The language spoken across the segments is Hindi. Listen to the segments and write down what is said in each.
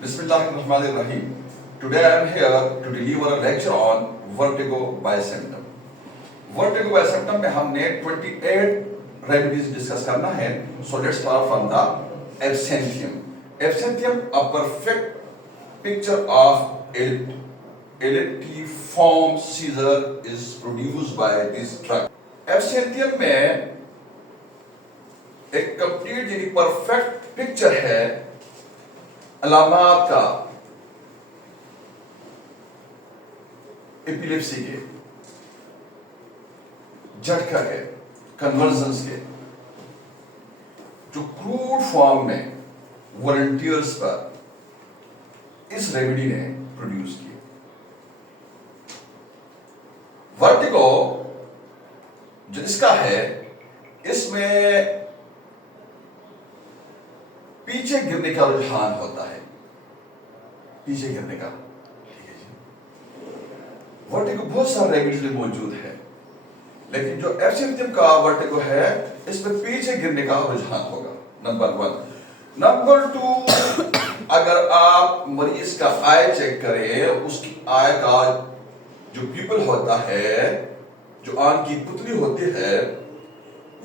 Bismillahirrahmanirrahim. Today I am here to deliver a lecture on vertigo by symptom. Vertigo by symptom में हमने 28 रेमेडीज डिस्कस करना है. So let's start from the absinthium. Absinthium, a perfect picture of elliptiform seizure, is produced by this drug. Absinthium में एक कंप्लीट यानी परफेक्ट पिक्चर है अलामात का एपिलेप्सी के, झटका के, कन्वर्जन्स के, जो क्रूड फॉर्म में वॉलंटियर्स पर इस रेमेडी ने प्रोड्यूस किए. वर्टिगो जो इसका है, इसमें पीछे गिरने का रुझान होता है, पीछे गिरने का. ठीक है जी. वर्टिगो बहुत सारे रेमेडीज में मौजूद है, लेकिन जो एब्सिंथियम का वर्टिगो है, इसमें पीछे गिरने का रुझान होगा. नंबर 1. नंबर 2, अगर आप मरीज का आई चेक करें, उसकी आई का जो प्यूपिल होता है, जो आंख की पुतली होती है,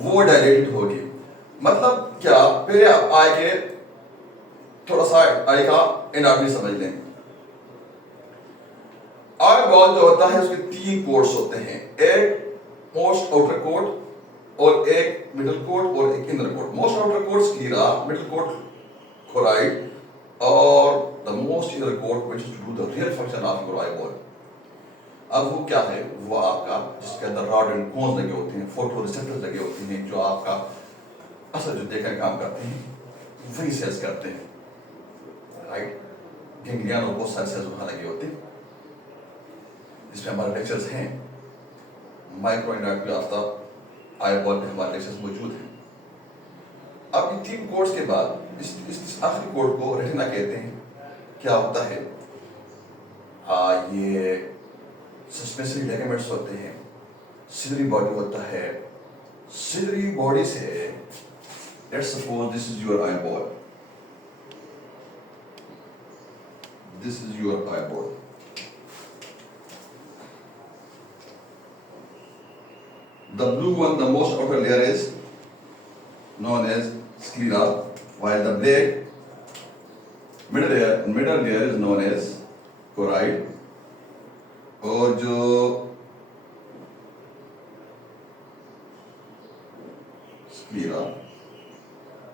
वो डायलेटेड होगी. मतलब क्या, पहले आप आई के थोड़ा सा आई का एनाटॉमी समझ लें. आई बॉल जो होता है, उसके 3 कोट्स होते हैं. एक मोस्ट आउटर कोट और एक मिडिल कोट और एक inner coat. Most outer coat sclera, middle coat choroid और the most inner coat which is to do the real function of your eyeball. अब वो क्या है, वो आपका जिसके अंदर रॉड एंड कोन्स लगे होते हैं, फोटो रिसेप्टर्स लगे होते हैं, जो आपका असल जो देखने का काम करते हैं, वही सेल्स करते हैं. राइट. गैंग्लियन और बहुत सारे सेल्स वहां लगे होते हैं. इसमें हमारे लेक्चर्स हैं. Micro anatomy of the eye ball में हमारे लेक्चर्स मौजूद हैं. अब इन 3 कोड्स के बाद इस आखिरी कोड को रेटिना कहते हैं. क्या होता है, ये सस्पेंसरी लिगामेंट्स होते हैं, सिलरी बॉडी होता है. सिलरी बॉडी से, let's suppose this is your eye ball, this is your eyeball. The blue one, the most outer layer, is known as sclera, while the black middle layer is known as choroid. और जो sclera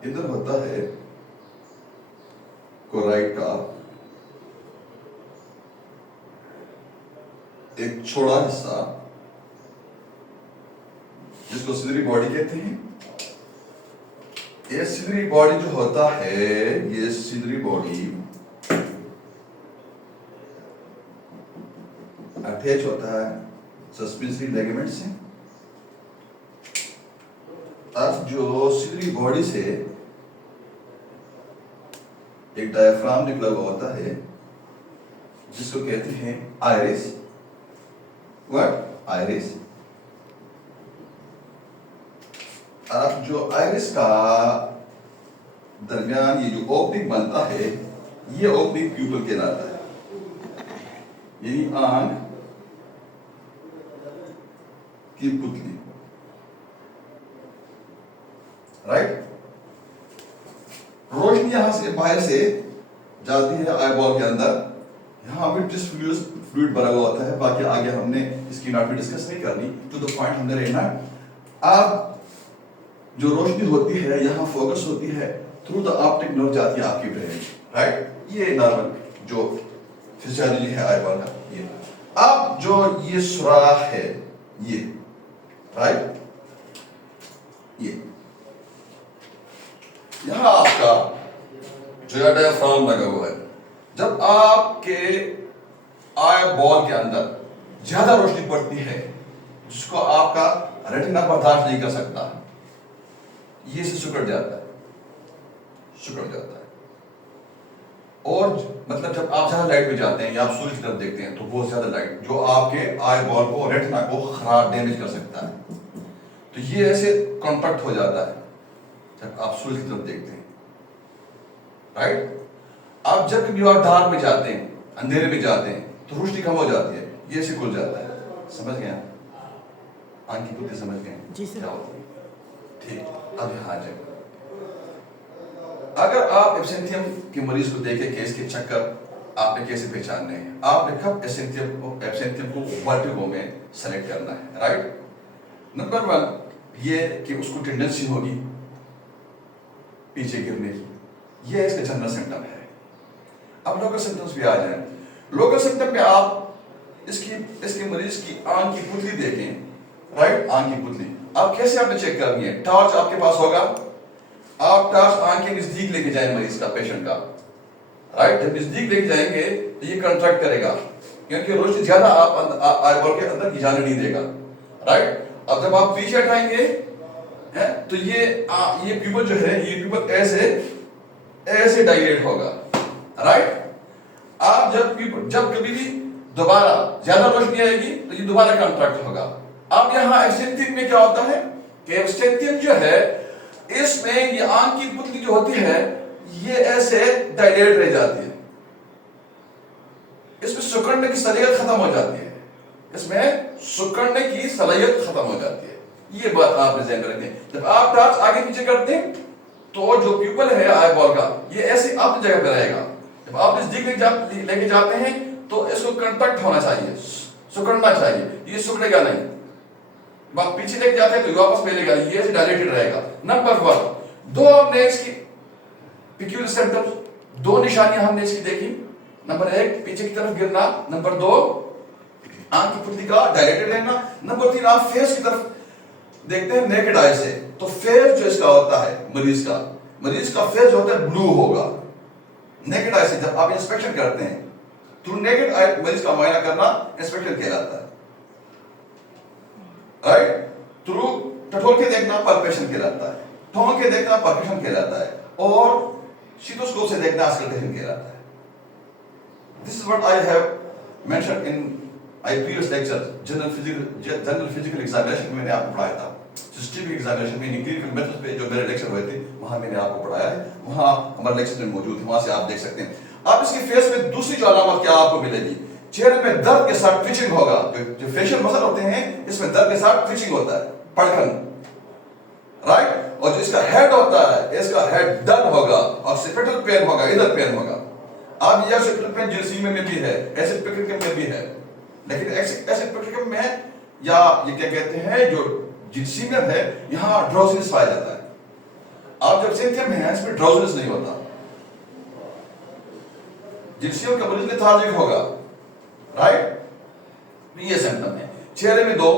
इधर होता है choroid का एक छोटा हिस्सा, जिसको सिलरी बॉडी कहते हैं. ये सिलरी बॉडी जो होता है, ये सिलरी बॉडी अटैच होता है सस्पेंसरी लिगामेंट से. अब जो सिलरी बॉडी से एक डायफ्राम निकला हुआ होता है, जिसको कहते हैं आइरिस. व्हाट? आइरिस. अब जो आइरिस का दरमियान ये जो ओपनिंग बनता है, ये ओपनिंग प्यूपल कहलाता है, यानी आंख की पुतली. राइट. रोशनी यहां से बाहर से जाती है आई बॉल के अंदर. यहां भी फ्लूइड भरा हुआ होता है. बाकी आगे हमने इसकी एनाटॉमी डिस्कस नहीं करनी, तो द पॉइंट हमने रहना. अब जो रोशनी होती है, यहां फोकस होती है, थ्रू द ऑप्टिक नर्व जाती है आपकी ब्रेन. राइट. ये नॉर्मल जो फिजियोलॉजी है आई बॉल का. ये अब जो ये सुराख है, ये राइट, ये यहां आपका जो डायफ्राम लगा हुआ है. जब आपके आई बॉल के अंदर ज्यादा रोशनी पड़ती है, जिसको आपका रेटिना बर्दाश्त नहीं कर सकता, ये से सिकुड़ जाता है, सिकुड़ जाता है. और मतलब जब आप ज्यादा लाइट में जाते हैं या आप सूरज की तरफ देखते हैं, तो बहुत ज्यादा लाइट जो आपके आई बॉल को, रेटिना को खराब डैमेज कर सकता है. तो ये ऐसे कॉन्ट्रैक्ट हो जाता है जब आप सूरज की तरफ देखते हैं. राइट. आप जब कभी आप डार्क में जाते हैं, अंधेरे में जाते हैं, तो रोशनी कम हो जाती है, ये ऐसे खुल जाता है। समझ गए आप? आंख की बुद्धि समझ गए जी सर। क्या होती है? ठीक। अब यहाँ जाए, अगर आप एब्सेंथियम के मरीज को देखें केस के चक्कर आपने कैसे पहचानने हैं? आपने कब एब्सेंथियम को वर्टिगो में सेलेक्ट करना है, राइट? नंबर 1 ये कि उसको टेंडेंसी होगी पीछे गिरने की, ये इसका जनरल सिम्टम है। अब लोकल सिम्टम्स भी आ जाए। लोकल सिम्टम में आप इसके मरीज की आंख की पुतली देखें, राइट? आंख की पुतली आप कैसे आपने चेक करनी है? टॉर्च आपके पास होगा, आप टॉर्च आंख के नजदीक लेके जाए मरीज का, पेशेंट का, राइट? जब नजदीक लेके जाएंगे तो ये कंट्रैक्ट करेगा, क्योंकि रोशनी ज्यादा आप आईबॉल के अंदर जाने नहीं देगा, राइट? अब जब आप पीछे हटाएंगे तो ये प्यूपल जो है, ये प्यूपल ऐसे डायलेट होगा, राइट? आप जब कभी भी दोबारा ज्यादा रोशनी आएगी तो ये दोबारा कंट्रैक्ट होगा। अब यहाँ एब्सेंथियम में क्या होता है कि एब्सेंथियम जो है, इसमें ये आंख की पुतली जो होती है ये ऐसे डायलेट रह जाती है, इसमें सुकड़ने की सलाहियत खत्म हो जाती है, इसमें सुकड़ने की सलाहियत खत्म हो जाती है। ये बात आपने ध्यान रखें। जब आप टॉर्च आगे पीछे करते हैं तो जो प्यूपल है आई बॉल का, ये ऐसे अपनी जगह पे रहेगा। जब आप नजदीक लेके जाते हैं तो इसको कंटैक्ट होना चाहिए, सुकड़ना चाहिए, ये सुकड़ेगा नहीं। आप पीछे लेके जाते हैं तो वापस मिलेगा, ये ऐसे डायलेटेड रहेगा। नंबर 1 दो हमने इसकी पिक्यूलियर सिम्टम्स, दो निशानियां हमने इसकी देखी। नंबर 1 पीछे की तरफ गिरना, नंबर 2 आंख की पुतली का डायलेटेड रहना, नंबर 3 आप फेस की तरफ देखते हैं नेकेड आई से, तो फेस जो इसका होता है मरीज का फेस जो होता है ब्लू होगा नेकेड आई से। जब आप इंस्पेक्शन करते हैं थ्रू नेकेड आई, मरीज का मुआयना करना इंस्पेक्शन कहलाता है, राइट? थ्रू टटोल के देखना पल्पेशन कहलाता है, ठोंक के देखना परक्यूशन कहलाता है, और स्टेथोस्कोप से देखना अस्कल्टेशन कहलाता है। This is what I have mentioned in I previous lecture. General physical examination मैंने आपको पढ़ाया था, सिस्टमिक एग्जामिनेशन में क्लिनिकल मेथड्स पे जो मेरे लेक्चर हुए थे वहां मैंने आपको पढ़ाया है, वहां हमारे लेक्चर में मौजूद है, वहां से आप देख सकते हैं। आप इसके फेस में दूसरी जो अलामत क्या आपको मिलेगी, चेहरे में दर्द के साथ ट्विचिंग होगा। जो फेशियल मसल होते हैं इसमें दर्द के साथ ट्विचिंग होता है, पड़कन, राइट? और जो इसका हेड होता है, इसका हेड डल होगा, ऑक्सीपिटल पेन होगा, इधर पेन होगा। अब ये ऑक्सीपिटल पेन जिनसीम में भी है, एसिड पिक्रिकम में भी है, लेकिन एसिड पिक्रिकम में या ये क्या कहते हैं जो जिनसीम में है, यहां ड्राउजीनेस पाया जाता है। आप जब सेंथियम में है इसमें ड्राउजीनेस नहीं होता। जिनसीम का मरीज लेथार्जिक होगा, राइट? ये सिम्टम है। चेहरे में दो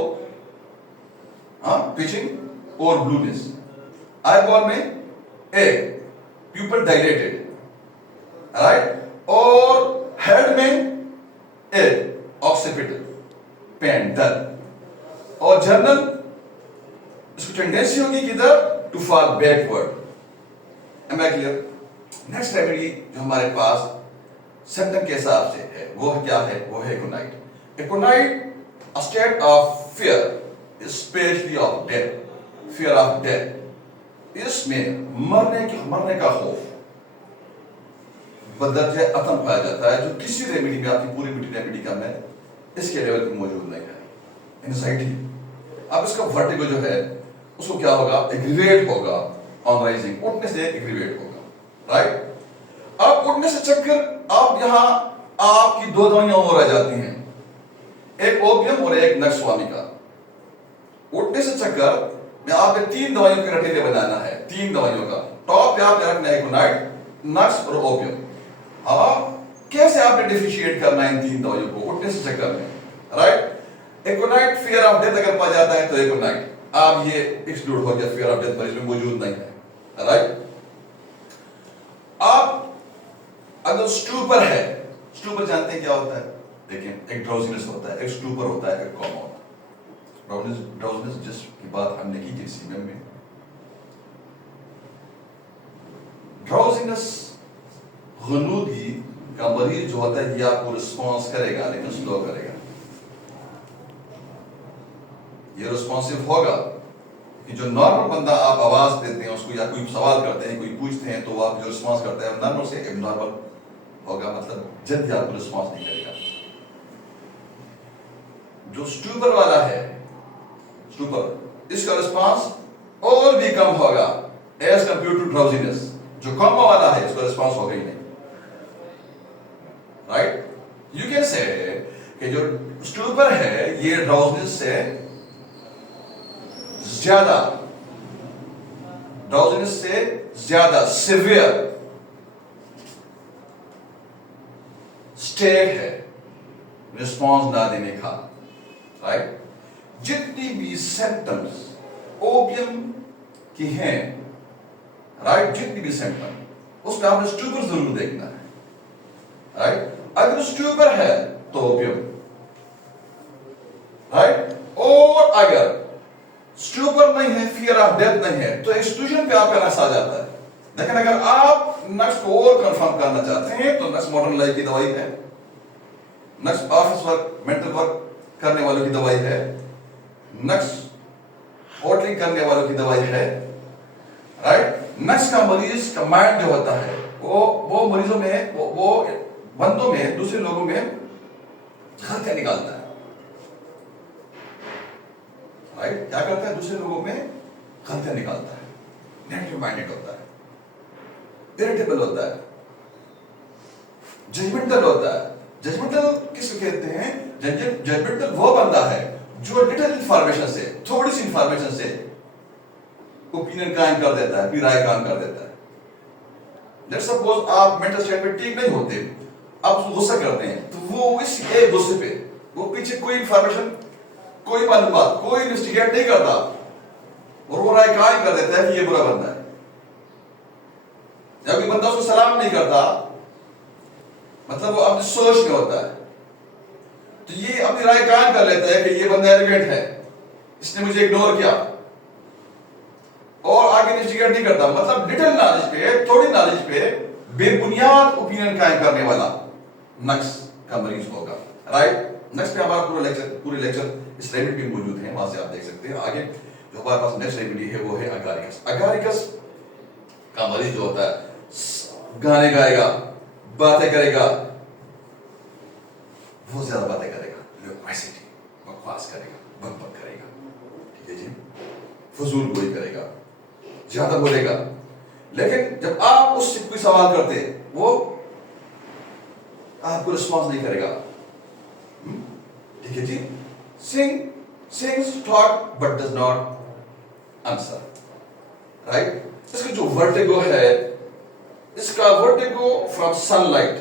पिचिंग और ब्लूनेस, आई बॉल में एक प्यूपल डायलेटेड, राइट? और हेड में एक ऑक्सीपिटल पेन दर्द, और जर्नल इसकी टेंडेंसी होगी किधर, to fall backward. Am I clear? Next remedy जो हमारे पास सिम्टम के हिसाब से है वो क्या है, वो है aconite. Aconite a state of fear, specially of death, fear of death. इसमें मरने का खौफ बदर्जे अतम पाया जाता है, जो किसी रेमेडी में, आपकी पूरी मिट्टी रेमेडी का में इसके लेवल पे मौजूद नहीं है। एंजाइटी, अब इसका वर्टिगो जो है उसको क्या होगा, एग्रीवेट होगा ऑन राइजिंग, उठने से एग्रीवेट होगा, राइट? अब उठने से चक्कर, आप यहां आपकी दो दवाइयां और आ जाती हैं, एक ओपियम और एक नक्सवामी का। उठने से चक्कर में आपने 3 दवाइयों का क्राइटेरिया बनाना है, 3 दवाइयों का। टॉप पे आपने रखना है एकोनाइट, नक्स और ओपियम। अब कैसे आपने डिफिशिएट करना है इन 3 दवाइयों को उठने से चक्कर में, राइट? एकोनाइट फियर ऑफ डेथ अगर पाया जाता है तो एकोनाइट, अब ये एक्सक्लूड हो गया, फियर ऑफ डेथ मरीज में मौजूद नहीं है, राइट? आप अगर स्टूपर है, स्टूपर जानते हैं क्या होता है? देखिए, एक ड्राउजीनेस होता है, एक स्टूपर होता है, एक कोमा होता है। ड्राउजीनेस जिसकी बात हमने की जिनसीम में, ड्राउजीनेस गनूदगी का मरीज जो होता है ये आपको रिस्पॉन्स करेगा, लेकिन स्लो करेगा। ये रिस्पॉन्सिव होगा कि जो नॉर्मल बंदा आप आवाज देते हैं उसको, या कोई सवाल करते हैं, कोई पूछते हैं, तो आप जो रिस्पॉन्स करते हैं नॉर्मल से एबनॉर्मल होगा, मतलब जल्दी आपको रिस्पॉन्स नहीं करेगा। जो स्टूपर वाला है, स्टूपर, इसका रिस्पॉन्स और भी कम होगा एज कंपेयर टू ड्राउजीनेस। जो कॉमा वाला है इसका रिस्पॉन्स होगा ही नहीं, राइट। यू कैन से कि जो स्टूपर है ये ड्राउजीनेस से ज्यादा, ड्राउजीनेस से ज्यादा सिवियर स्टेट है रिस्पॉन्स ना देने का, राइट। जितनी भी सिम्टम्स ओपियम की हैं, राइट, जितनी भी सिम्टम उसमें आपने स्टूपर जरूर देखना है, राइट। अगर स्टूपर है तो ओपियम, राइट। और अगर स्टूपर नहीं है, फियर ऑफ डेथ नहीं है, तो एक्सक्लूजन पे आपका नक्स आ जाता है। लेकिन अगर आप नक्स को और कंफर्म करना चाहते हैं तो नक्स मॉडर्न लाइफ की दवाई है, नक्स ऑफिस वर्क, मेंटल वर्क करने वालों की दवाई है, नक्स होटलिंग करने वालों की दवाई है, राइट। नक्स का मरीज का माइंड जो होता है वो मरीजों में, वो बंदों में, दूसरे लोगों में गलतियां निकालता है, राइट। क्या करता है? दूसरे लोगों में गलतियां निकालता है, नेगेटिव माइंडेड होता है, इरिटेबल होता है, जजमेंटल होता है। जजमेंटल किसको कहते हैं? जजमेंटल वो बंदा है जो लिटिल इंफॉर्मेशन से, थोड़ी सी इंफॉर्मेशन से ओपिनियन कायम कर देता है, अपनी राय कायम कर देता है। लेट्स सपोज आप मेंटल स्टेट में ठीक नहीं होते, आप गुस्सा करते हैं, तो वो इस एक गुस्से पे वो पीछे कोई इंफॉर्मेशन, कोई मालूमात, कोई इन्वेस्टिगेट नहीं करता और वो राय कायम कर देता है कि ये बुरा बंदा है। जब कोई बंदा उसको सलाम नहीं करता, मतलब वो अपनी सोच में होता है, तो ये अपनी राय कायम कर लेता है कि ये बंदा एरोगेंट है, इसने मुझे इग्नोर किया, और आगे इन्वेस्टिगेट नहीं करता। मतलब लिटिल नॉलेज पे, थोड़ी नॉलेज पे बेबुनियाद ओपिनियन कायम करने वाला नक्स का मरीज होगा, राइट। नेक्स्ट पे हमारा पूरे लेक्चर इस रेमेडी पे मौजूद है, वहां से आप देख सकते हैं। आगे जो हमारे पास नेक्स्ट रेमेडी है वो है अगारिकस। अगारिकस का मरीज जो होता है गाने गाएगा, बातें करेगा, बहुत ज्यादा बातें करेगा, लोक्वासिटी, बकवास करेगा, बकबक करेगा, ठीक है जी, फजूल गोई करेगा, ज्यादा बोलेगा। लेकिन जब आप उससे कोई सवाल करते वो आपको रिस्पॉन्स नहीं करेगा, ठीक है जी। Sings thought but does not answer, right. इसका जो वर्टिगो है, इसका vertigo from sunlight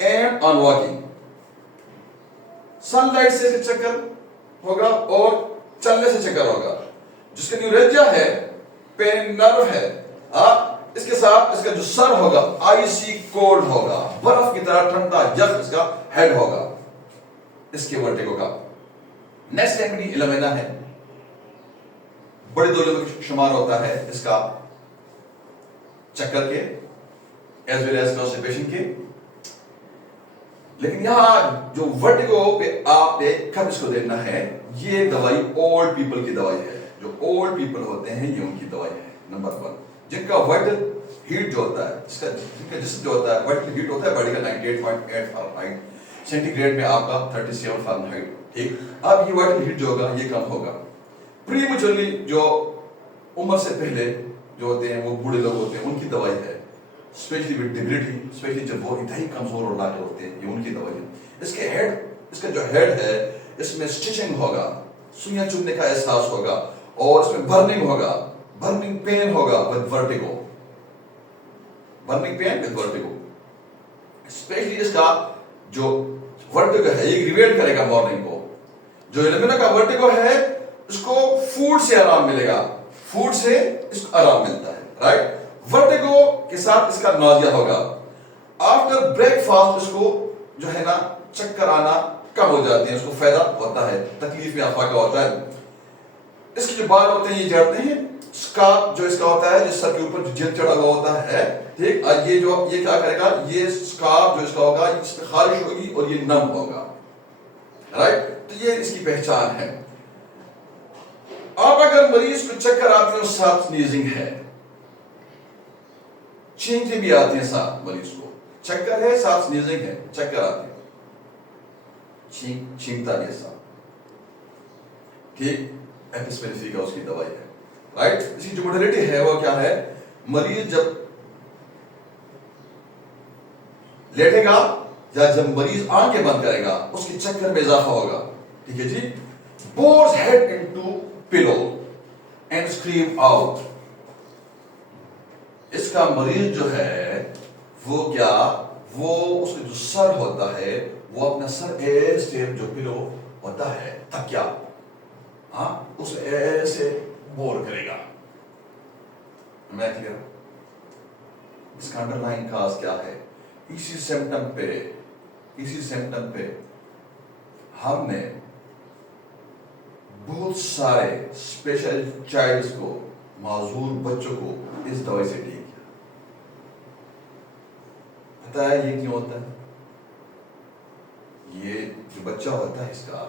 and on walking. Sunlight से चक्कर होगा और चलने से चक्कर होगा। जिसका न्यूरेंजिया है, पेन नर्व है, इसके साथ इसका जो सर होगा आईसी कोल्ड होगा, बर्फ की तरह ठंडा जख्म इसका हेड होगा, इसके वर्टिगो का। नेक्स्ट रेमेडी इलमेना है, बड़े दौरे में शुमार होता है इसका चक्कर के एज वेल एज कॉन्स्टिपेशन के। लेकिन यहां जो वर्टिगो पे आपने कब इसको देखना है, ये दवाई ओल्ड पीपल की दवाई है। जो ओल्ड पीपल होते हैं ये उनकी दवाई है। नंबर 1, जिनका वाइटल हीट जो होता है, जिनका जिस्म जो होता है वाइटल हीट होता है बॉडी का 98.8 फारेनहाइट, सेंटीग्रेड में आपका 37 फारेनहाइट, ठीक। अब ये वाइटल हीट जो होगा ये कम होगा। प्रीमेच्योरली जो उम्र से पहले जो होते हैं वो बूढ़े लोग होते हैं, उनकी दवाई है। स्पेशली विद डिबिलिटी, स्पेशली जब वो इंतहाई कमजोर और लाटे होते हैं, ये उनकी दवाई है। इसके हेड, इसका जो हेड है इसमें स्टिचिंग होगा, सुइयां चुभने का एहसास होगा, और इसमें बर्निंग होगा, बर्निंग पेन होगा with vertigo, burning pain with vertigo. Specially इसका जो वर्टिगो है ये रिवेट करेगा मॉर्निंग को। जो इलमेना का वर्टिगो है इसको फूड से आराम मिलेगा, फूड से इसको आराम मिलता है, राइट। वर्टिगो के साथ इसका नौजिया होगा। आफ्टर ब्रेकफास्ट इसको जो है ना चक्कर आना कम हो जाती है, इसको फायदा होता है, तकलीफ में अफाका होता है। इसके जो बाल होते हैं ये झड़ते हैं, स्कार्फ जो इसका होता है, जिस सर के ऊपर जो जेल चढ़ा हुआ होता है, ठीक। ये क्या करेगा, ये स्कार्फ जो इसका होगा इसमें खारिश होगी और ये नम होगा, राइट। तो ये इसकी पहचान है। अब अगर मरीज को चक्कर आते हैं, साथ स्नीजिंग है, छींकें भी आती है साथ मरीज को, चक्कर है साथ स्नीजिंग है, चक्कर आती है, छींकता भी ऐसा, ठीक, एपिस्मेनिफी का उसकी दवाई है, राइट। इसकी जो मोडेलिटी है वो क्या है, मरीज जब लेटेगा या जब मरीज आंखें बंद करेगा उसके चक्कर में इजाफा होगा, ठीक है जी। Bores head into pillow and scream out. इसका मरीज जो है वो क्या, वो उसका जो सर होता है वो अपना सर ऐसे जो पिलो होता है तकिया, हाँ, उसे ऐसे बोर करेगा। मैं क्लियर? इसका अंडरलाइन काज क्या है, इसी सिम्टम पे हमने बहुत सारे स्पेशल चाइल्ड्स को, माजूर बच्चों को इस दवाई से ठीक किया। पता है ये क्यों होता है? ये जो बच्चा होता है इसका,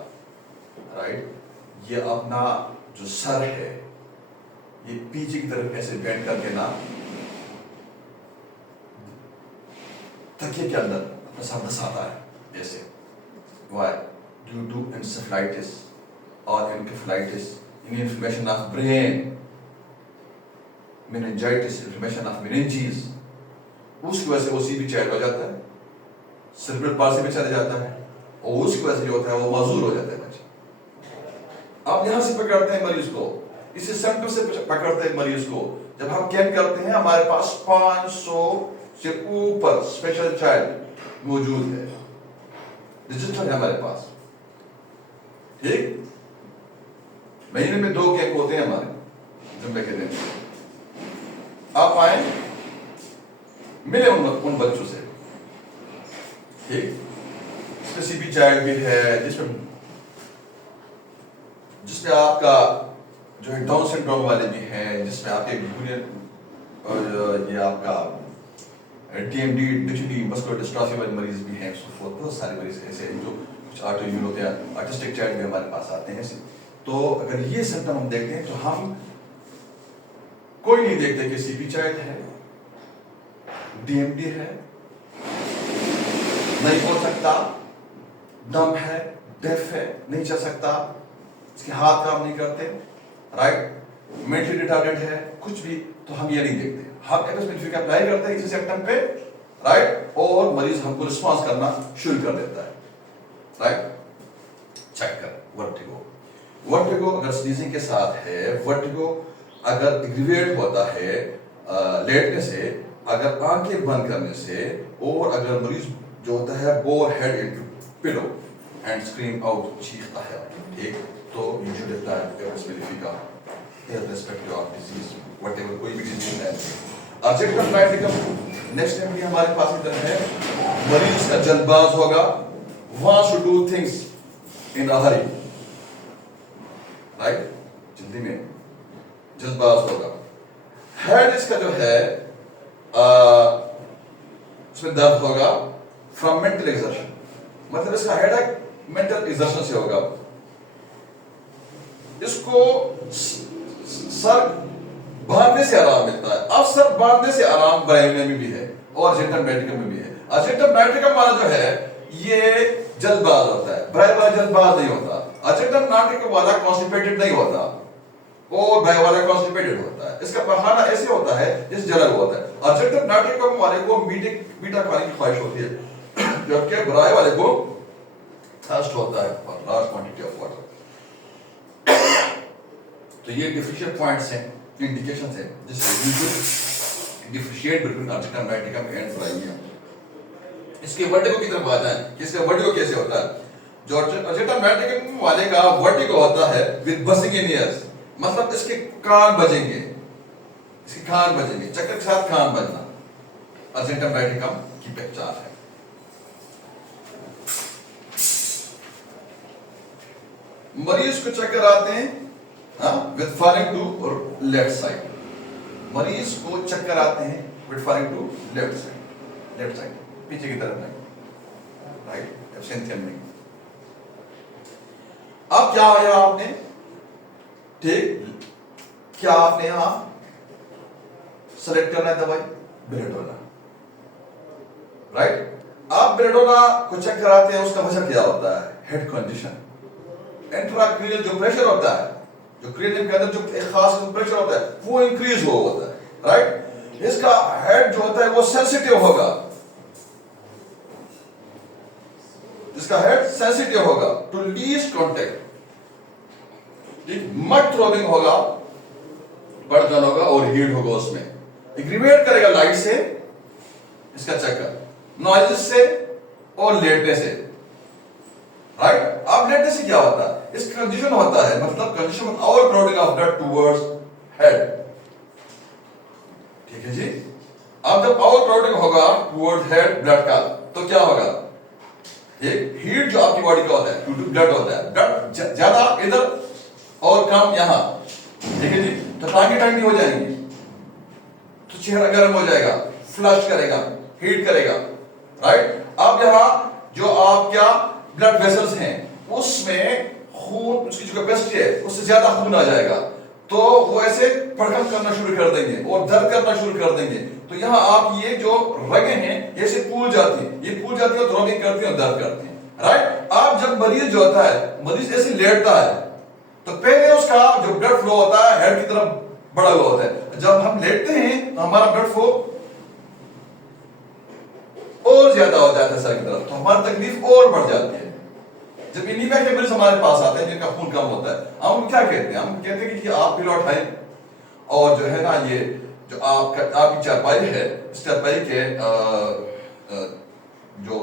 राइट, ये अपना जो सर है ये पीछे की तरफ ऐसे बेंड करके ना तकिए के अंदर अपना सर दसाता है ऐसे। Why? Due to encephalitis or encephalitis, inflammation of brain, meningitis, inflammation of meninges, उसकी वजह से वो सीबी चाइल्ड हो जाता है, सेरेब्रल पाल्सी में चले जाता है, और उसकी वजह से जो होता है वो माजूर हो जाता है बच्चा। आप यहां से पकड़ते हैं मरीज को, इसी सेंटर से पकड़ते हैं मरीज को। जब हम कैंप करते हैं हमारे पास 500 से ऊपर स्पेशल चाइल्ड मौजूद है, रजिस्टर है हमारे पास, ठीक। महीने में 2 कैंप होते हैं हमारे जुम्मे के दिन। आप आए, मिले उन बच्चों से, ठीक। सीबी चाइल्ड भी है जिसमें आपका जो है डाउन सिंड्रोम वाले भी हैं, जिसमें आपके और ये आपका टीएमडी, डिचडी, मस्कुलर डिस्ट्रॉफी वाले मरीज भी हैं, बहुत सारे मरीज ऐसे हैं जो कुछ ऑटोइम्यून होते हैं, ऑटिस्टिक चाइल्ड भी हमारे पास आते हैं। तो अगर ये सिम्टम हम देखते हैं तो हम कोई नहीं देखते कि सीबी चाइल्ड है, डीएमडी है, नहीं बोल सकता, दम है, डेफ है, नहीं चल सकता, इसके हाथ काम नहीं करते, राइट, मेंटली रिटार्डेड है, कुछ भी, तो हम ये नहीं देखते। हम एपिस्मेनिफी का अप्लाई करते हैं इसी सिम्टम पे, राइट, और मरीज हमको रिस्पॉन्स करना शुरू कर देता है, राइट। चक्कर, वर्टिगो अगर स्नीजिंग के साथ है, वर्टिगो अगर एग्रीवेट होता है लेटने से, अगर आंखें बंद करने से, और अगर मरीज जो होता है bore head into pillow and scream out, चीखता है, ठीक, तो यू शुड अप्लाई एपिस्मेनिफी का irrespective of disease, whatever, कोई भी डिजीज है। अर्जेंटम मैटिकम नेक्स्ट टाइम भी हमारे पास इधर है, मरीज का जल्दबाज होगा, wants to do things in a hurry, right, जल्दी में जल्दबाज होगा। हेड इसका जो है उसमें दर्द होगा फ्रॉम मेंटल एक्सर्शन, मतलब इसका हेडेक मेंटल एक्सर्शन से होगा। इसको सर बांधने से आराम मिलता है। अब सर बांधने से आराम ब्राइमिया में भी है और अर्जेंटम मैटिकम में भी है। अर्जेंटम मैटिकम वाला जो है ये जल्दबाज होता है, ब्राइ वाला जल्दबाज नहीं होता। अर्जेंटम मैटिकम वाला कॉन्स्टिपेटेड नहीं होता और ब्राइ वाला कॉन्स्टिपेटेड होता है। इसका बहाना ऐसे होता है जैसे जला हुआ होता है। अर्जेंटम मैटिकम वाले को मीठा खाने की ख्वाहिश होती है, जबकि ब्राइ वाले को थर्स्ट होता है for large quantity of water. तो ये डिफरेंशियल पॉइंट्स हैं, इंडिकेशंस हैं जिससे you should differentiate between argentum metallicum and bryonia. इसके वर्टिगो की तरफ आता है, इसका वर्टिगो कैसे होता है? जो अर्जेंटम मैटिकम वाले का वर्टिगो होता है विद बसिंग इन ईयर्स, मतलब इसके कान बजेंगे, इसके कान बजेंगे, चक्कर के साथ कान बजना अर्जेंटम मैटिकम की पहचान है। मरीज को चक्कर आते हैं with falling to left side, मरीज को चक्कर आते हैं with falling to left side, पीछे की तरफ नहीं, राइट, एब्सेंथियम नहीं। अब क्या आया आपने, ठीक, क्या आपने यहां सेलेक्ट करना है दवाई, बेलेडोना, राइट? आप बेलेडोना को चेक कराते हैं, उसका वजह क्या होता है? Head condition. इंट्राक्रेनियल जो प्रेशर होता है, जो क्रेनियम के अंदर जो एक खास प्रेशर होता है, वो इंक्रीज होता है, राइट? इसका हेड जो होता है वो सेंसिटिव होगा, इसका हेड सेंसिटिव होगा टू लीस्ट कांटेक्ट, मड थ्रोबिंग होगा, बढ़ होगा और हीट होगा, उसमें एग्रीवेट करेगा लाइट से इसका चक्कर, नॉइज से और लेटने से, राइट? अब लेटने से क्या होता है? इस कंडीशन होता है, मतलब condition over crowding of blood towards head, ठीक है जी? अब जब ओवर क्राउडिंग होगा टुवर्ड्स हेड ब्लड का, तो क्या होगा? एक हीट जो आपकी बॉडी का होता है, टू ब्लड होता है, ब्लड ज्यादा इधर और कम यहां, ठीक है जी? तो टांगे ठंडी हो जाएंगी, तो चेहरा गर्म हो जाएगा, फ्लश करेगा, हीट करेगा, राइट? अब यहां जो आपका ब्लड वेसल्स हैं, उसमें खून, उसकी जो कैपेसिटी है उससे ज्यादा खून आ जाएगा, तो वो ऐसे फड़कन करना शुरू कर देंगे और दर्द करना शुरू कर देंगे। तो यहाँ आप ये जो रगें हैं ये ऐसे फूल जाती हैं, ये फूल जाती है, थ्रोबिंग करती है और दर्द करती है, राइट? अब जब मरीज जो होता है, मरीज ऐसे लेटता है, तो पहले उसका जो ब्लड फ्लो होता है हेड की तरफ बढ़ा हुआ होता है। जब हम लेटते हैं तो हमारा ब्लड फ्लो और ज्यादा हो जाता है सर की तरफ, तो हमारी तकलीफ और बढ़ जाती है। जब एनीमिया के मरीज हमारे पास आते हैं जिनका खून कम होता है, हम क्या कहते हैं? हम कहते हैं कि आप पिलो उठाएं और जो है ना, ये जो आपकी चारपाई है, इस चारपाई के जो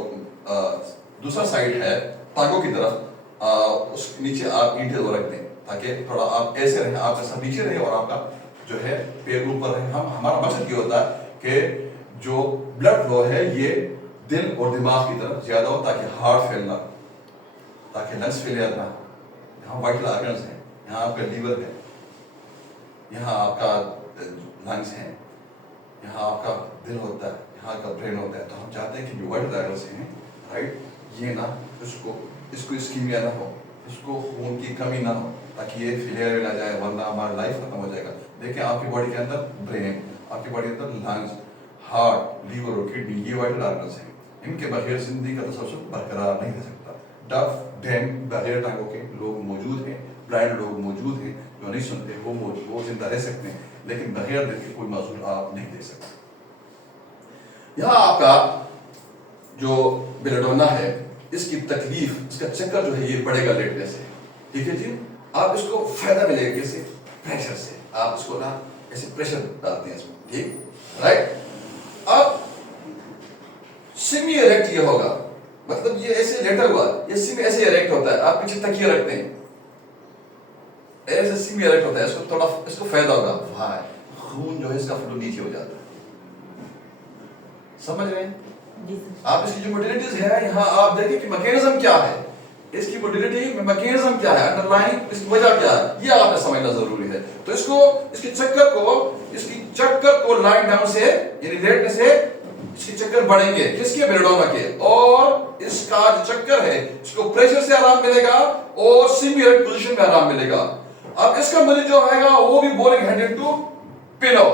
दूसरा साइड है टांगों की तरफ, उस नीचे आप ईंटें रख दें, ताकि थोड़ा आप ऐसे रहें, आपका सर नीचे रहे और आपका जो है पैर ऊपर रहे। हमारा मकसद ये होता है कि जो ब्लड फ्लो है ये दिल और दिमाग की तरफ ज्यादा हो, ताकि हार्ट फेल ना, ताकि लंग्स फेलियर ना। यहाँ वाइटल ऑर्गन्स हैं, यहाँ आपका लीवर है, यहाँ आपका लंग्स है, यहाँ आपका दिल होता है, यहाँ का ब्रेन होता है। तो हम चाहते हैं कि जो वाइटल ऑर्गन्स हैं, राइट, ये ना इसको इस्कीमिया ना हो, इसको खून की कमी ना हो, ताकि ये फेलियर में ना जाए, वरना हमारा लाइफ खत्म हो जाएगा। देखिए आपकी बॉडी के अंदर ब्रेन, आपकी बॉडी के अंदर लंग्स, हार्ट, लीवर और किडनी, ये वाइटल ऑर्गन्स हैं। इनके बगैर जिंदगी का तसल्सल बरकरार नहीं रह सकता। डफ, डेम, बगैर टांगों के लोग मौजूद हैं, ब्लाइंड लोग मौजूद हैं, जो नहीं सुनते वो जिंदा रह सकते हैं, लेकिन बगैर दिल के कोई माजूर आप नहीं दे सकते। यहाँ आपका जो बेलेडोना है, इसकी तकलीफ, इसका चक्कर जो है ये बढ़ेगा लेटने से, ठीक है जी? आप इसको फायदा मिलेगा कैसे? प्रेशर से। आप इसको ना ऐसे प्रेशर डालते हैं इसमें, ठीक, राइट? अब सेमी इरेक्ट ये होगा, मतलब ये ऐसे लेटा हुआ, ये सेमी ऐसे इरेक्ट होता है, आप पीछे तकिया रखते हैं, ऐसे सेमी इरेक्ट होता है, इसको थोड़ा, इसको फायदा होगा, हाँ, खून जो है इसका फ्लो नीचे हो जाता है। समझ रहे हैं आप? इसकी जो मोटिलिटीज है, यहाँ आप देखिए कि मैकेनिज्म क्या है, इसकी मोटिलिटी में मैकेनिज्म क्या है, अंडरलाइन इसकी वजह क्या है, ये आपने समझना जरूरी है। तो इसको, इसकी चक्कर को लाइन डाउन से, यानी लेटने से इसके चक्कर बढ़ेंगे, किसके? बेलेडोना के। और इसका जो चक्कर है, इसको प्रेशर से आराम मिलेगा और सेमी इरेक्ट पोजीशन में आराम मिलेगा। अब इसका मरीज जो आएगा वो भी बोलिंग हेड इनटू पिलो,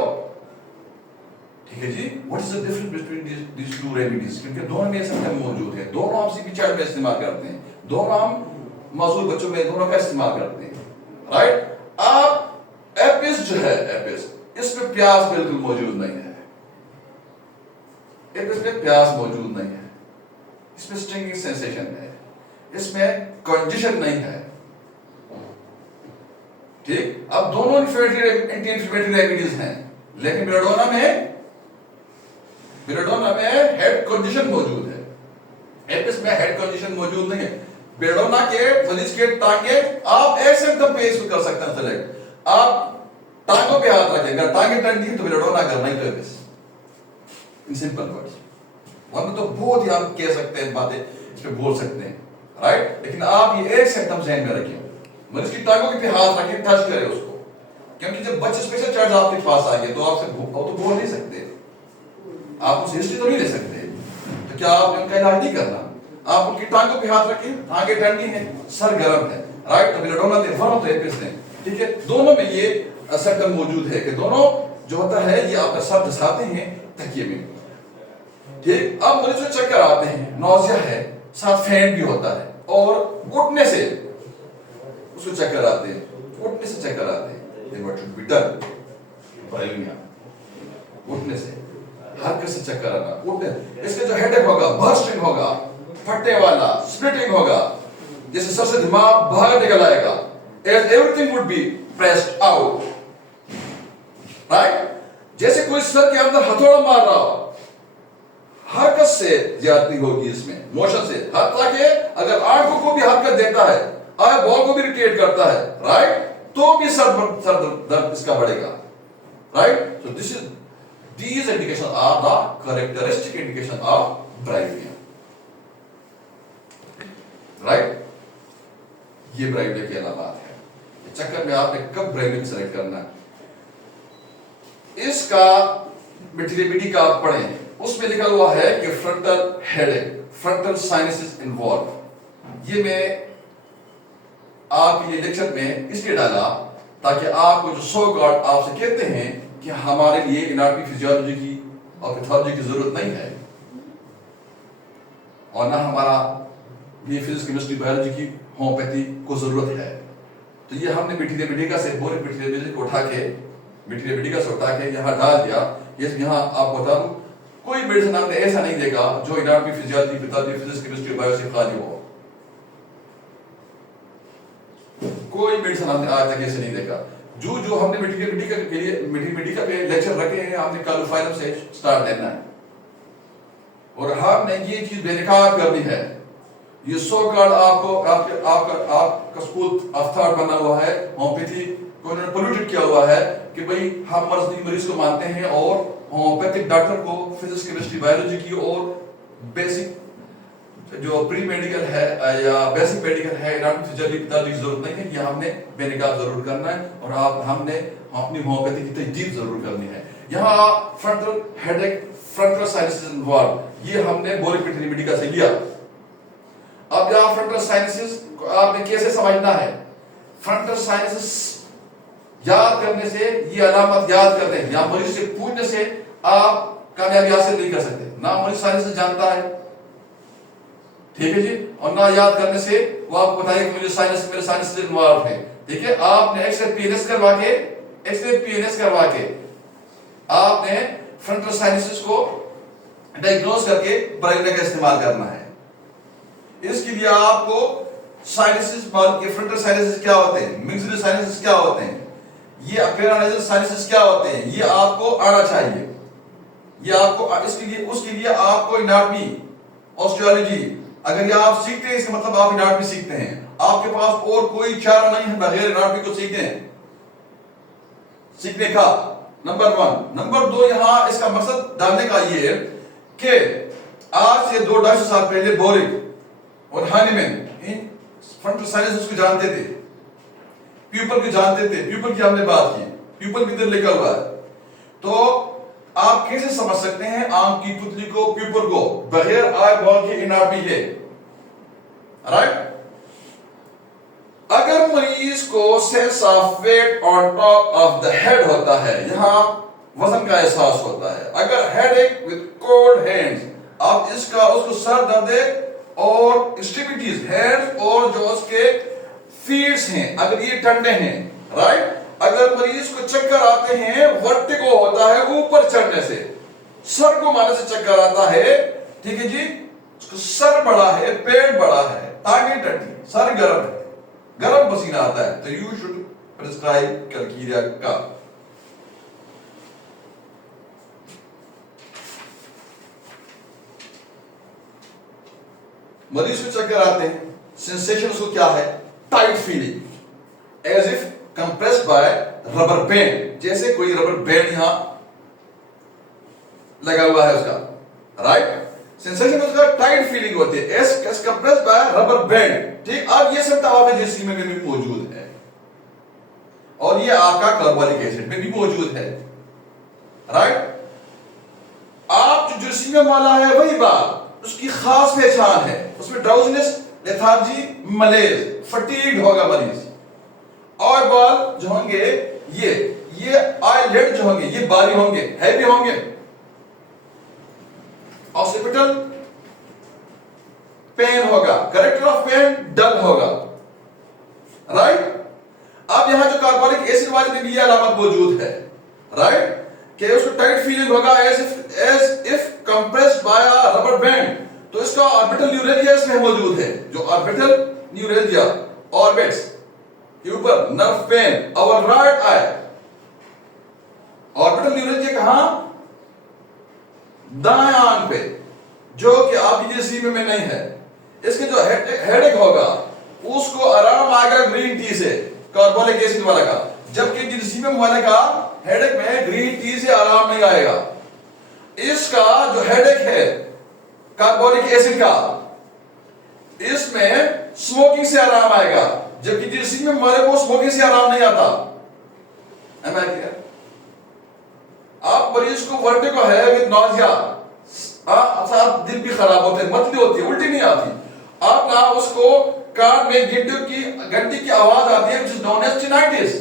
ठीक है जी? What is the difference between these two remedies? क्योंकि दोनों में सिस्टम मौजूद है, दोनों हम सीपी चार्ट में इस्तेमाल करते हैं, दोनों हम मासूम बच्चों में दोनों का इस्तेमाल करते हैं, राइट? आप एपिस जो है, एपिस, इसमें प्यास बिल्कुल मौजूद नहीं है, एपिस में प्यास मौजूद नहीं है, इसमें स्टिंगिंग सेंसेशन है, इसमें कंजेशन नहीं है, ठीक? अब दोनों एंटी इंफ्लेमेटरी रेमेडीज हैं, लेकिन बेलेडोना में हेड कंजेशन मौजूद है, एपिस में हेड कंजेशन मौजूद नहीं है। बेलेडोना के मरीज के टांगे आप एक सिम्टम पे इसको कर सकते हैं सेलेक्ट, आप टांगों पे हाथ रखें, अगर टांगे ठंडी तो बेलेडोना, अगर नहीं तो एपिस, इन सिंपल वर्ड्स। वरना तो बहुत ही आप कह सकते हैं बातें, इस पे बोल सकते हैं, राइट? लेकिन आप ये एक सिम्टम ध्यान में रखिए, मरीज की टांगों पे हाथ रखें, टच करें उसको, क्योंकि जब बच्चे स्पेशल चार्ज आपके पास आएंगे तो आपसे तो बोल नहीं सकते, आप उस हिस्ट्री तो नहीं ले सकते, तो क्या आपने उनका इलाज नहीं करना? आप उनकी टांगों पे हाथ रखिए, टांगे ठंडी है, सर गर्म है, राइट? तो बेलेडोना दे फॉलो तो एपिस है, ठीक है? दोनों में ये सिम्टम मौजूद है कि दोनों जो होता है ये आपका सर धसाते हैं तकिए में, ठीक, अब मरीज को चक्कर आते हैं, नौजिया है, साथ फेंट भी होता है, और उठने से उसको चक्कर आते हैं, उठने से चक्कर आते हैं, then what should be done? ब्राइलिया, उठने से, हरकत से चक्कर आना, उठने, इसका जो हेडेक होगा, बर्स्टिंग होगा, फटने वाला, स्प्लिटिंग होगा, जैसे सर से दिमाग बाहर निकल आएगा, as everything would be pressed out, right? जैसे कोई सर के अंदर हथौड़ा मार रहा हो, हरकत से ज्यादती होगी इसमें, मोशन से, ताकि अगर आंखों को भी हरकत देता है, आई बॉल को भी इरिटेट करता है, राइट, तो भी सर दर्द इसका बढ़ेगा, right. So this is, these indications are the characteristic indication of brivia, right. ये ब्राइविया की अलामत है. चक्कर में आपने कब ब्राइविया सेलेक्ट करना है, इसका मेट्रिलिबिटी का आप पढ़ें, उसमें लिखा हुआ है कि frontal headache, frontal sinuses involve. ये मैं आपके लेक्चर में इसलिए डाला ताकि आपको जो सो कॉल्ड आपसे कहते हैं कि हमारे लिए एनाटॉमी फिजियोलॉजी की और पैथोलॉजी की जरूरत नहीं है, और ना हमारा ये फिजिक्स केमिस्ट्री बायोलॉजी की होम्योपैथी को जरूरत है. तो ये हमने मेट्रिलिबिटिका से, बोरिक मेट्रिलिबिटिका को उठा के, मेट्रिलिबिटिका से उठा के यहाँ डाल दिया. ये यहाँ आपको बता दूं, कोई मेडिसिन आपने ऐसा नहीं देखा जो anatomy physiology pathology physics chemistry biology खाली हो. कोई मेडिसिन हमने आज तक ऐसे नहीं देखा. जो हमने मेट्रिलिबिटिका के लिए, मेट्रिलिबिटिका पे लेक्चर रखे हैं, हमने कालोफाइलम से स्टार्ट लेना है, और हमने ये चीज बेनकाब करनी है. ये सो कॉल्ड आपको आपका स्कूल ऑफ थॉट बना हुआ है, होम्योपैथी को उन्होंने पोल्यूटेड किया हुआ है कि भाई हम मरीज को मानते हैं, और होम्योपैथिक डॉक्टर को फिजिक्स केमिस्ट्री बायोलॉजी की और बेसिक जो प्री मेडिकल है या बेसिक मेडिकल है, एनाटॉमी फिजियोलॉजी की जरूरत नहीं है. ये हमने बेनकाब जरूर करना है, और हमने अपनी होम्योपैथी की तजदीद जरूर करनी है. यहाँ frontal headache, frontal sinuses involve, ये हमने बोरिक मेट्रिलिबिटिका से लिया. अब यहाँ फ्रंटल साइनसिस को आपने कैसे समझना है, फ्रंटल साइनसिस याद करने से, ये अलामत याद करने, या मरीज से पूछने से आप कामयाबी हासिल नहीं कर सकते. ना मरीज साइनसिस जानता है, ठीक है जी, और ना याद करने से वो आपको बताएगा कि मुझे साइनस, मेरे साइनस से इन्वॉल्व है. ठीक है, आपने एक्सरे पीएनएस करवा के आपने फ्रंटल साइनसिस को डायग्नोज करके ब्राइविया का इस्तेमाल करना है. इसके लिए आपको साइनसिस, के फ्रंटल साइनसिस क्या होते हैं, मिक्स्ड साइनसिस क्या होते हैं, ये अपेरानाइजल साइनसिस क्या होते हैं, ये आपको आना चाहिए. ये आपको, इसके लिए, उसके लिए आपको एनाटॉमी, ऑस्टियोलॉजी, अगर ये आप सीखते हैं इसका मतलब आप एनाटॉमी सीखते हैं. आपके पास और कोई चारा नहीं है बगैर एनाटॉमी को सीखने का. नंबर 1. नंबर 2, यहां इसका मकसद डालने का ये है कि आज से 2-2.5 साल पहले बोरिक और हानीमैन इन फ्रंटल साइनसिस को जानते थे, प्यूपल को जानते थे. प्यूपल की हमने बात की, प्यूपल भी इधर लिखा हुआ है. तो आप कैसे समझ सकते हैं आंख की पुतली को, प्यूपल को, बगैर आई बॉल के एनाटॉमी है, राइट. अगर मरीज को sense of weight on top of the head होता है, यहां वजन का एहसास होता है. अगर हेडेक विद कोल्ड हैंड्स, अब इसका उसको सर दर्द है और एक्सट्रीमिटीज, हैंड्स और जो उसके फीट्स हैं, अगर ये ठंडे हैं, राइट. अगर मरीज को चक्कर आते हैं, वर्टिगो होता है ऊपर चढ़ने से, सर को मारने से चक्कर आता है, ठीक है जी, उसको सर बड़ा है, पेट बड़ा है, टांगे टट्टी, सर गर्म है, गर्म पसीना आता है, तो यू शुड प्रिस्क्राइब कैलकीरिया का. मरीज को चक्कर आते हैं, सेंसेशन उसको क्या है, tight feeling, as if compressed by rubber band, जैसे कोई रबर बैंड यहां लगा हुआ है उसका, राइट. सेंसेशन उसका टाइट फीलिंग होती है, as compressed by rubber band. ठीक, अब ये सब आपके जिस्म में भी मौजूद है, और ये आपका कार्बोलिक एसिड में भी मौजूद है, राइट. आप जो जिस्म वाला है वही बात, उसकी खास पहचान है, उसमें ड्राउजीनेस, लेथार्जी, मलेज, फटीग्ड होगा मरीज. और बाल जो होंगे, ये आईलिड जो होंगे, ये भारी होंगे, हैवी होंगे, ऑक्सीपिटल पेन होगा, करेक्टर ऑफ पेन डल होगा, राइट। अब यहां जो कार्बोनिक एसिड वाले में ये अलामत मौजूद है, राइट, कि उसको टाइट फीलिंग होगा as if compressed by a rubber band. तो इसका ऑर्बिटल न्यूरेलिया इसमें मौजूद है, जो ऑर्बिटल न्यूरेलिया ऑर्बिट्स के ऊपर नर्व पेन और राइट आई। ऑर्बिटल न्यूरेलिया कहां? दाएं आंख पे, जो कि आपकी सीमे में नहीं है। इसके जो हेडेक होगा उसको आराम आएगा ग्रीन टी से, कार्बोनिक एसिड वाला का, जबकि जिनसीमियम वाले का हेडेक में ग्रीन टी से आराम नहीं आएगा। इसका जो हेडेक है कार्बोनिक एसिड का, इसमें स्मोकिंग से आराम आएगा, जबकि जिनसीमियम वाले को स्मोकिंग से आराम नहीं आता। Am I clear? आप मरीज को वर्टिगो है विद नॉजिया, आप दिल भी खराब होते हैं, मतली होती है, उल्टी नहीं आती, आप ना उसको कान में घंटी की आवाज आती है, which is known as tinnitus.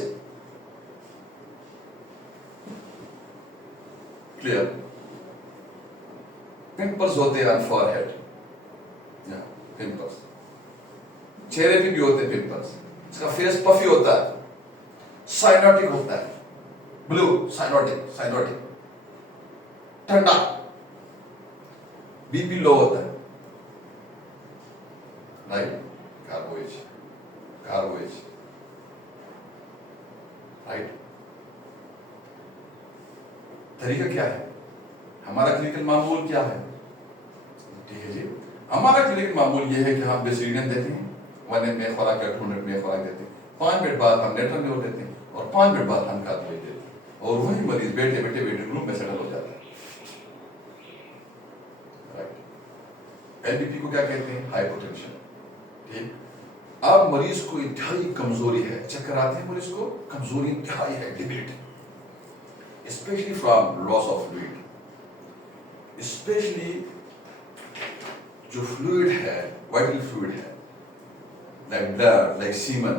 Clear? Pimples होते हैं ऑन फॉरहेड, पिंपल्स, चेहरे पे भी होते हैं पिंपल्स, इसका फेस पफी होता है, साइनोटिक होता है, ब्लू साइनोटिक, ठंडा, बीपी लो होता है, राइट, कार्बोएज, राइट। तरीका क्या है? हमारा क्लिनिकल मामूल क्या है? ठीक है जी, हमारा क्लिनिकल मामूल यह है कि हम बेसिलिन देते हैं, 1 में खुराक या 2 मिनट में खुराक देते हैं, 5 मिनट बाद हम नेट्रल देते हैं, और 5 मिनट बाद हम कार्बोएज देते हैं, और वही मरीज बैठे बैठे वेटिंग रूम में सेटल हो जाता है, राइट। एलबीपी को क्या कहते हैं? हाइपोटेंशन, ठीक। अब मरीज को इंतहाई कमजोरी है, चक्कर आते हैं, मरीज को कमजोरी इंतहाई है, debate, specially from loss of fluid, specially जो फ्लूइड है, वाइटल फ्लूइड है, like blood, like semen,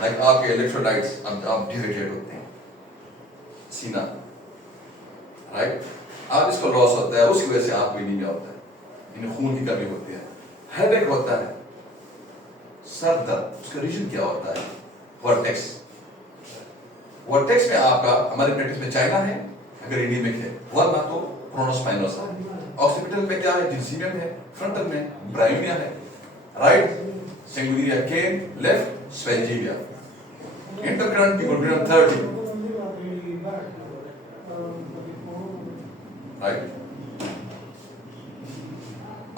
like आपके इलेक्ट्रोलाइट्स, अब डिहाइड्रेट होते हैं, सीना, राइट। आप इसका लॉस होता है, उसकी वजह से आपको एनीमिया होता है, इन्हें खून की कमी होती है, हेडेक होता है, सर दर्द, उसका रीजन क्या होता है? वर्टेक्स, वर्टेक्स में आपका, हमारे प्रैक्टिस में चाइना है अगर एनीमिक है, वरना तो क्रोनोस्पाइनोस है। ऑक्सीपिटल में क्या है? जिनसीमियम है, फ्रंटल में ब्रायोनिया है, राइट, सेंगुइनिया केन, लेफ्ट स्पेंजिलिया, इंटरक्रंट टिगोग्रेन 30, राइट।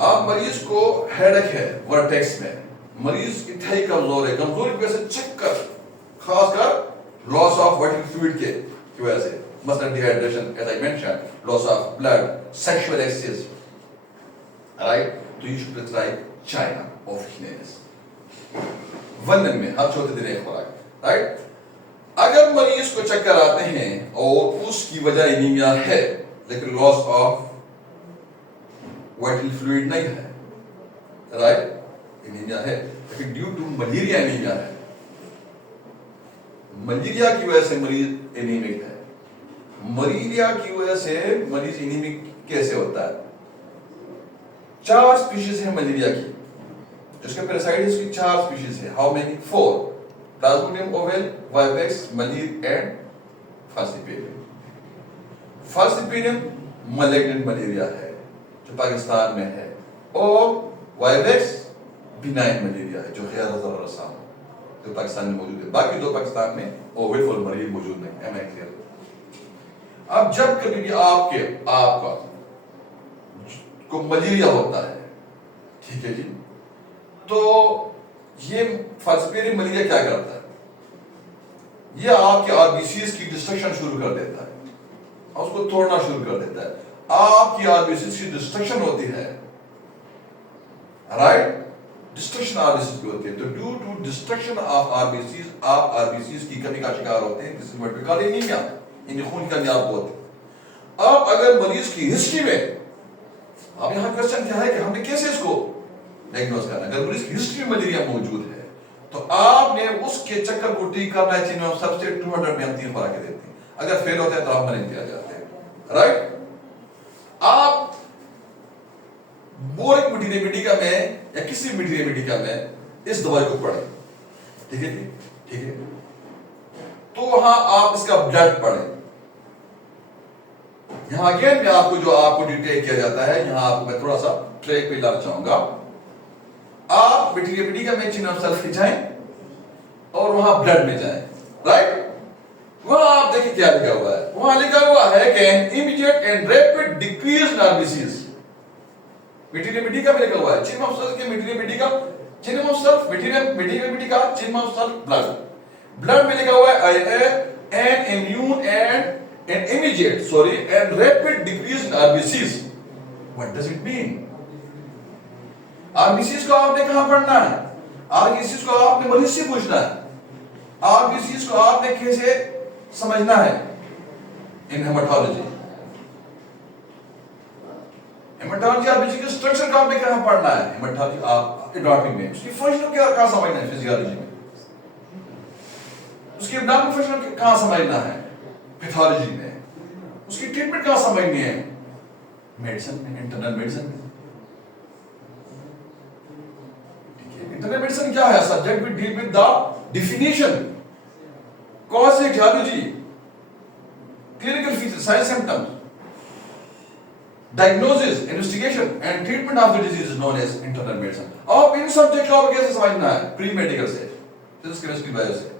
अब मरीज को हेडेक है वर्टेक्स में, मरीज इंतहाई कमजोर है, कमजोरी की वजह से चक्कर, खासकर लॉस ऑफ वाइटल फ्लूइड की वजह से, मसलन dehydration, as I mention, loss of blood, sexual excess, right. तो you should prescribe China officinalis 1 दिन में, हर चौथे दिन एक खुराक, राइट। अगर मरीज को चक्कर आते हैं और उसकी वजह एनीमिया है, लेकिन लॉस ऑफ वाइटल फ्लूइड नहीं है, राइट, एनीमिया है, लेकिन ड्यू टू मलेरिया एनीमिया है, मलेरिया की वजह से मरीज एनीमिक है। मलेरिया की वजह से मरीज एनीमिक कैसे होता है? 4 स्पीशीज है मलेरिया की, जिसके पैरासाइट्स की 4 स्पीशीज है। How many? 4, plasmodium ovale, vivax, malaria and falciparum. Falciparum malignant malaria है जो पाकिस्तान में है, और वाइवेक्स बिनाइन मलेरिया है जो गैर ज़रर जो पाकिस्तान में मौजूद है। बाकी 2 पाकिस्तान में ओवल और मलेरिया मौजूद नहीं है। मैं क्लियर? अब जब कभी भी आपका को मलेरिया होता है, ठीक है जी, तो ये फाल्सिपेरियम मलेरिया क्या करता है? ये आपके आरबीसीज की डिस्ट्रक्शन शुरू कर देता है, उसको तोड़ना शुरू कर देता है। आपकी आरबीसीज की डिस्ट्रक्शन होती है, राइट, डिस्ट्रक्शन आरबीसीज की होती है। तो due to destruction of RBCs आप आरबीसीज की कमी का शिकार होते हैं, this is what we call anaemia, इनकी खून की कमी आपको होती है। अब अगर मरीज की हिस्ट्री में, अब यहां क्वेश्चन क्या है कि हमने कैसे इसको डायग्नोज करना? अगर मरीज की हिस्ट्री में मलेरिया मौजूद है तो आपने उसके चक्कर को ठीक करना है। चीन सबसे 200 में हम 3 खुराकें देते हैं, अगर फेल होता है तो आप मरीज किया जाते हैं, राइट। आप बोरिक मटीरियल मीडिया में या किसी मटीरियल मीडिया में इस दवाई को पढ़े, ठीक है जी, ठीक है। तो वहां आप इसका ब्लड पढ़े। यहां अगेन मैं आपको जो आपको डिटेल किया जाता है, यहां आपको मैं थोड़ा सा ट्रैक पे लाना चाहूंगा। आप मटीरियल मीडिया में चिन्ह ऑफ सेल्फ जाएं और वहां ब्लड में जाएं, राइट। वहां आप देखिए क्या लिखा हुआ है, वहां लिखा हुआ है कि immediate and rapid decrease in RBCs. Material media में लिखा हुआ है चिन्ह ऑफ सेल्फ के मटीरियल मीडिया, चिन्ह ऑफ सेल्फ मटीरियल मीडिया, चिन्ह ऑफ सेल्फ ब्लड। ब्लड में लिखा हुआ है N immune and an immediate and rapid decrease in RBCs. What does it mean? RBCs को आपने कहां पढ़ना है? RBCs को आपने मरीज से पूछना है। RBCs को आपने कैसे समझना है? In hematology RBC के स्ट्रक्चर को आपने कहां पढ़ना है? हेमाटोलॉजी आप एनाटॉमी में उसकी फंक्शन क्या कहां समझना है? फिजियोलॉजी में उसकी एब्डोमिनल फंक्शन कहां समझना है? पैथोलॉजी में उसकी ट्रीटमेंट कहां समझनी है? मेडिसिन में, इंटरनल मेडिसिन में, ठीक है। इंटरनल मेडिसिन क्या है? Subject will deal with the definition, cause, aetiology, clinical features, sign symptoms, diagnosis, investigation and treatment of the disease is known as internal medicine. अब इन सब्जेक्ट को कैसे समझना है? प्री मेडिकल से, फिजिक्स, केमिस्ट्री, बायो से।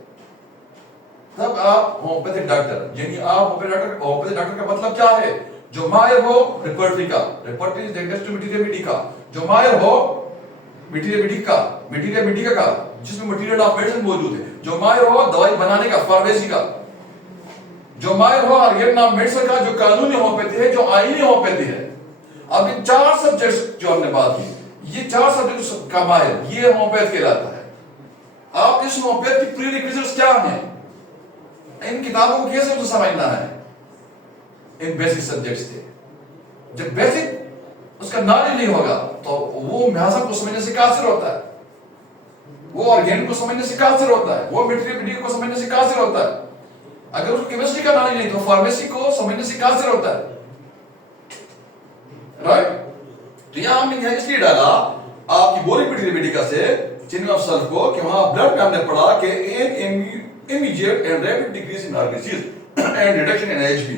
तब आप होम्योपैथिक डॉक्टर, यानी आप होम्योपैथिक डॉक्टर का मतलब क्या है? जो माहिर हो रेपर्टरी का, repertory is next to materia medica का, जो माहिर हो मटीरियल मीडिया का जिसमें मटीरियल ऑफ मेडिसिन मौजूद है, जो माहिर हो दवाई बनाने का, फार्मेसी का, जो माहिर हो ऑर्गेन ऑफ मेडिसिन का, जो कानूनी होम्योपैथी है, जो आईनी होम्योपैथी है। अब ये चार सब्जेक्ट्स जो हमने बात की, ये चार सब्जेक्ट का माहिर, ये होम्योपैथ कहलाता है। आप इस होम्योपैथ की प्रीरिक्विजिट्स क्या हैं? इन किताबों को कैसे उसे समझना है? इन बेसिक सब्जेक्ट्स से। जब बेसिक उसका नॉलेज नहीं होगा तो वो म्याज़ को समझने से कासिर होता है, वो ऑर्गेनिक को समझने से कासिर होता है, वो मटीरियल मीडिया को समझने से कासिर होता है। अगर उसको केमिस्ट्री का नॉलेज नहीं तो फार्मेसी को समझने से कासिर होता है, राइट। तो यहां हमने यह इसलिए डाला आपकी बोरिक मटीरियल मीडिया से चिन्ह ऑफ सेल्फ को कि वहां ब्लड में हमने पढ़ा कि immediate and rapid decrease in RBCs and reduction in HB।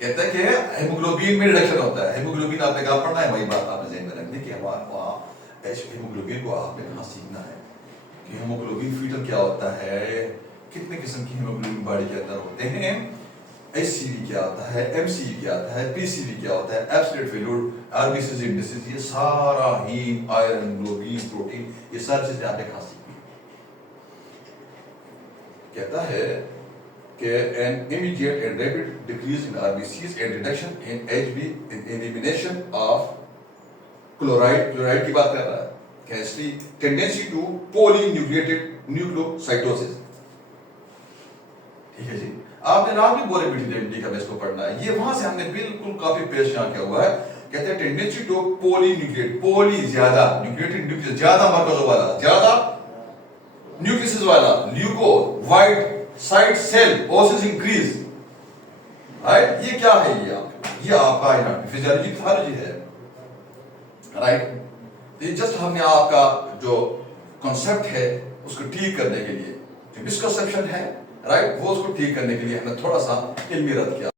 कहता है कि हेमोग्लोबिन में रिडक्शन होता है। हेमोग्लोबिन आपने कहा पढ़ना है, वही बात आपने ज़हन में रखनी कि हमारा हेमोग्लोबिन को आपने कहां सीखना है कि हेमोग्लोबिन फीटल क्या होता है, कितने किस्म की हेमोग्लोबिन बॉडी के अंदर होते हैं, HCV क्या होता है, MCV क्या होता है, PCV क्या होता है, एब्सोल्यूट फेल्यूर, RBCs इंडिसेस, ये सारा हीम, आयरन, ग्लोबिन, प्रोटीन, ये सारी चीजें आपने कहां सीखनी। कहता है कि an immediate and rapid decrease in RBCs and reduction in HB in elimination of chloride की बात कर रहा है, chemistry tendency to polynucleated nucleocytosis, ठीक है जी। आपने नाम भी बोरिक मटीरियल मीडिया का इसको पढ़ना है, ये वहां से हमने बिल्कुल कॉपी पेस्ट यहां किया हुआ है। कहते हैं टेंडेंसी टू पोलीन्यूक्लिएट, पोली ज्यादा, न्यूक्लिएटेड न्यूक्लियस ज्यादा मरकजों वाला, ज्यादा न्यूक्लियस वाला, leuko white side cell osis increase, right. ये क्या है? ये आपका फिजियोलॉजी पैथोलॉजी है, राइट। ये जस्ट हमने आपका जो कॉन्सेप्ट है उसको ठीक करने के लिए, जो मिसकंसेप्शन है, राइट, वो उसको ठीक करने के लिए हमने थोड़ा सा इल्मी रद्द किया।